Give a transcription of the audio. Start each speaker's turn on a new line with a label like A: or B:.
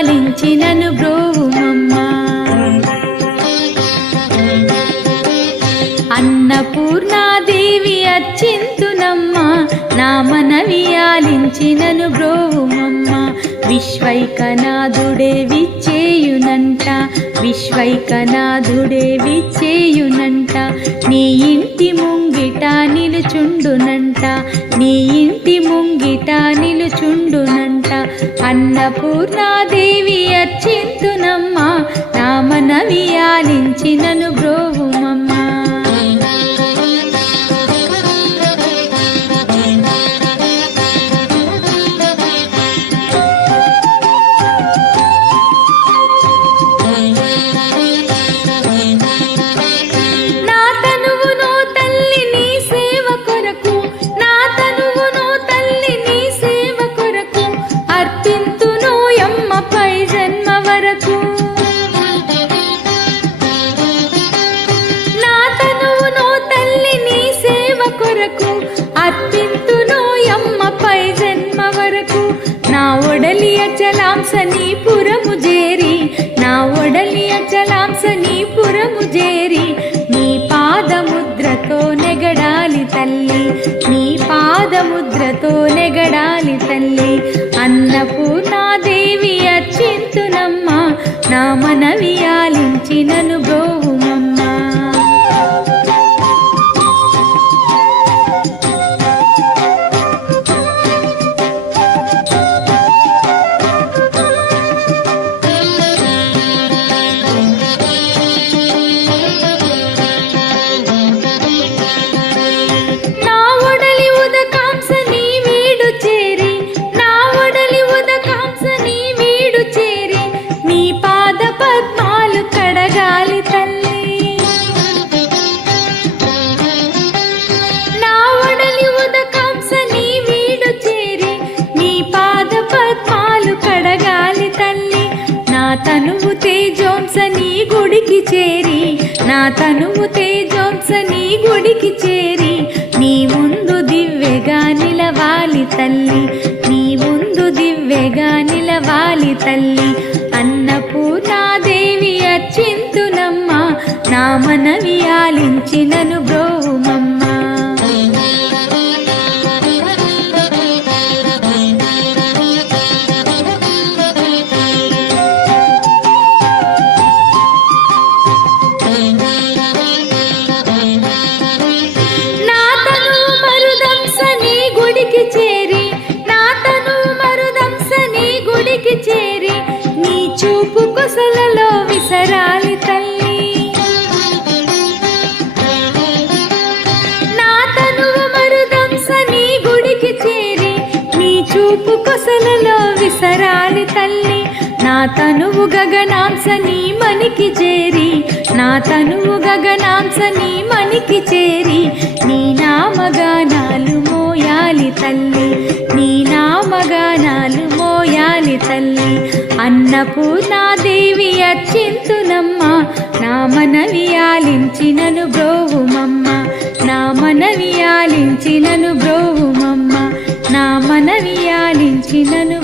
A: ఆలించినను బ్రోవుమమ్మా. అన్నపూర్ణాదేవి అచ్చింతునమ్మా నా మనవి ఆలించినను బ్రోవుమమ్మ. విశ్వైకనాథుడే విచ్చేయునంట విశ్వైకనాథుడే విచ్చేయునంట. నీ ఇంటి ముంగిట నిలుచుండునంట. నీ ఇంటి ముంగిట నిలుచుండునంట. అన్నపూర్ణాదేవి అచ్చింతునమ్మా నా మనవి ఆలించినను ఒడలియ చలాంస నీ పురము జేరి నా ఒడలియ చలాంస నీ పురము జేరి నీ పాదముద్రతో నెగడాలి తల్లి నీ పాదముద్రతో నెగడాలి తల్లి అన్నపూర్ణాదేవి అచ్చింతునమ్మ నా మనవి ఆలించినను బ్రోవుమమ్మా పద్మాలు కడగాలి తల్లి. నా ఒడలి ఉదకాంస నీ వీడు చేరి నీ పాద పద్మాలు కడగాలి తల్లి. నా తనువు తేజోంస నీ గుడికి చేరి నా తనువు తేజోంస నీ గుడికి చేరి నీ ముందు దివ్యగా నిలవాలి తల్లి. నీ ముందు దివ్యగా నిలవాలి తల్లి. అన్నపూర్ణాదేవి అచ్చింతునమ్మ నా మనవి ఆలించినను బ్రోవుమమ్మా గుడికి చేరి నీ చూపు కొసలలో విసరాలి తల్లి. నా తనువు మరుదంస నీ గుడికి చేరి నీ చూపు కొసలలో విసరాలి తల్లి. నా తనువు గగనాంస నీ మనికి చేరి నా తనువు గగనాంస నీ మనికి చేరి నీ నామగానాలు మోయాలి తల్లి. నీ పోయాలి తల్లి. అన్నపూర్ణాదేవి అచ్చింతునమ్మ. నా మనవి ఆలించినను బ్రోవుమమ్మ. నా మనవి ఆలించినను బ్రోవుమమ్మ. నా మనవి ఆలించినను